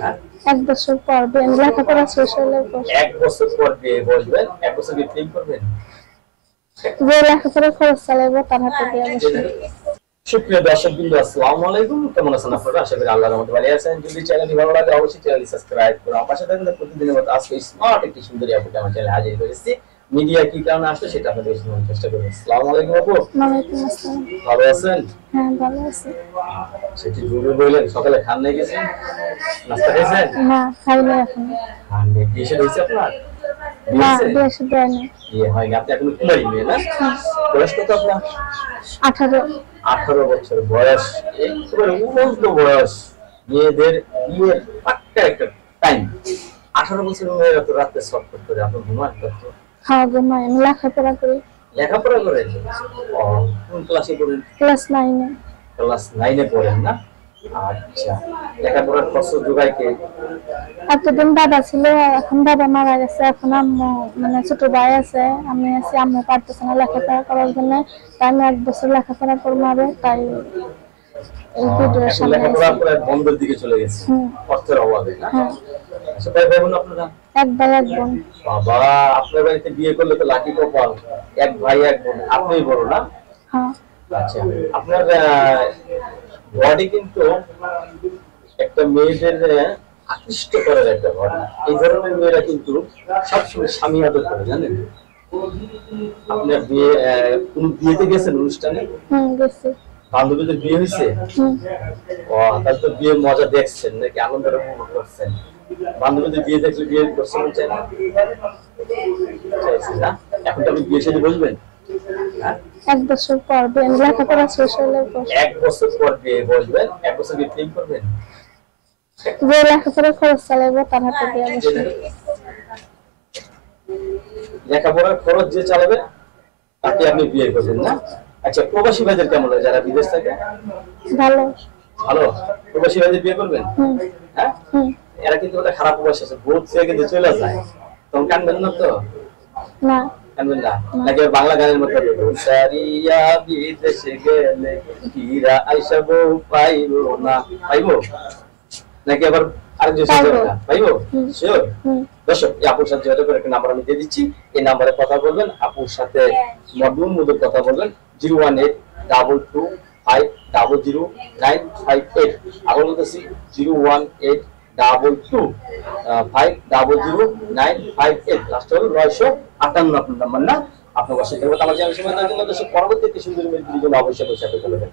হ্যাঁ? 1 বছর পর বিয়ে লেখাপড়া শেষ হলে পর 1 বছর পর বিয়ে বসবেন, 1 বছর কি প্রেম করবেন? যে লেখাপড়া খরচ চালাইবো তার হাতে বিয়ে বসবো। সুপ্রিয় দর্শকবৃন্দ, আসসালামু আলাইকুম। কেমন আছেন আপনারা? আশা করি আল্লাহর রহমতে ভালো আছেন। যদি চ্যানেলটি ভালো লাগে অবশ্যই চ্যানেলটি সাবস্ক্রাইব করুন। আমার পাশে থাকবেন প্রতিদিনের মতো আজকে স্মার্ট একটি সুন্দরী আপুকে আমার চ্যানেলে হাজির করেছি। মিডিয়া কি কারণে আসলে সেটা আপনাদের শোনানোর চেষ্টা করব। আসসালামু আলাইকুম আপু। ওয়ালাইকুম আসসালাম। ভালো আছেন? হ্যাঁ, ভালো আছি। সেটি জরুরি বললেন, সকালে খান নাই গেছেন? নাস্তা খেয়েছেন? না, খাইনি এখন। খান নাই। বিয়ে শাদী হয়েছে আপনার? না, হয়েছে? বিয়ে শাদী হয়নি। বিয়ে হয়নি। আপনি এখনো কুমারী মেয়ে না? বয়স কত আপনার? 18। 18 বছর বয়স, একেবারে উন্নত বয়স। মেয়েদের বিয়ের পাক্কা একটা টাইম। 18 বছরের মেয়েরা তো রাতে ছটফট করে। আপনি ঘুমান কত? হ্যাঁ, ঘুমাই। আমি লেখাপড়া করি। লেখাপড়া করেন? ও, কোন ক্লাসে পড়েন? ক্লাস 9-এ। ক্লাস 9-এ পড়েন না? আচ্ছা, লেখাপড়ার খরচ যোগায় কে? এতদিন বাবা ছিল, এখন বাবা মারা গেছে। এখন আম্মু, মানে ছোট ভাই আছে, আমি আছি। আম্মু পারতেছে না লেখাপড়া করার জন্য, তাই আমি 1 বছর লেখাপড়া করবো আরো, তাই এই ভিডিওর এখন সামনে লেখাপড়া আছি। প্রায় বন্ধের দিকে চলে গেছে অর্থের অভাবে না? হ্যাঁ, আচ্ছা, ভাই বোন আপনারা? 1 ভাই 1 বোন। বাবা, আপনার বাড়িতে বিয়ে করলে তো লাকি কপাল। 1 ভাই 1 বোন, আপনিই বড় না? হ্যাঁ। আচ্ছা, আপনার বডি কিন্তু একটা মেয়েদের আকৃষ্ট করার একটা বডি। এই ধরনের মেয়েরা কিন্তু সবসময় স্বামী আদর করে, জানেন? আপনার বিয়ে, কোন বিয়েতে গেছেন অনুষ্ঠানে? গেছি। বান্ধবীদের বিয়ে হয়েছে? ও, তাহলে তো বিয়ের মজা দেখছেন নাকি, আনন্দের উপভোগ করছেন? বান্ধবীদের বিয়ে দেখলে বিয়ে করছেন চাই না? চাইছি না? এখন তো আপনি বিয়ে সাথে বসবেন? হ্যাঁ, 1 বছর পর বিয়ে লেখাপড়া শেষ হলে পর 1 বছর পর বিয়ে বসবেন, 1 বছর কি প্রেম করবেন? যে লেখাপড়া খরচ চালাইবো তার হাতে বিয়ে বসবো। লেখাপড়ার খরচ যে চালাবে তাকে আপনি বিয়ে করবেন না? আচ্ছা, প্রবাসী ভাইদের কেমন লাগে যারা বিদেশ থাকে? ভালো। ভালো। প্রবাসী ভাইদের বিয়ে করবেন? হ্যাঁ, এরা কিন্তু একটা খারাপ প্রবাস আছে, বহুত ছেলে কিন্তু চলে যায়। তখন কানবেন না তো? না। কানবেন না? নাকি বাংলা গানের মতো সারিয়া বিদেশে গেলে হীরা আইসা বউ পাইবো না, পাইবো? নাকি আবার আরেকজন পাইবো? শিওর? দর্শক, এই আপুর সাথে যোগাযোগ করে একটা নাম্বার আমি দিয়ে দিচ্ছি। এই নাম্বারে কথা বলবেন, আপুর সাথে মধুর কথা বলবেন। 018-225-00958। আবার বলতেছি 018-225-00958। লাস্ট হলো 958 আপনার নাম্বার না? আপনার বাসায় আমার চ্যানেল সময় দেওয়ার জন্য পরবর্তী একটি সুন্দর মেয়ের জন্য অবশ্যই বসে থাকতে পারবেন।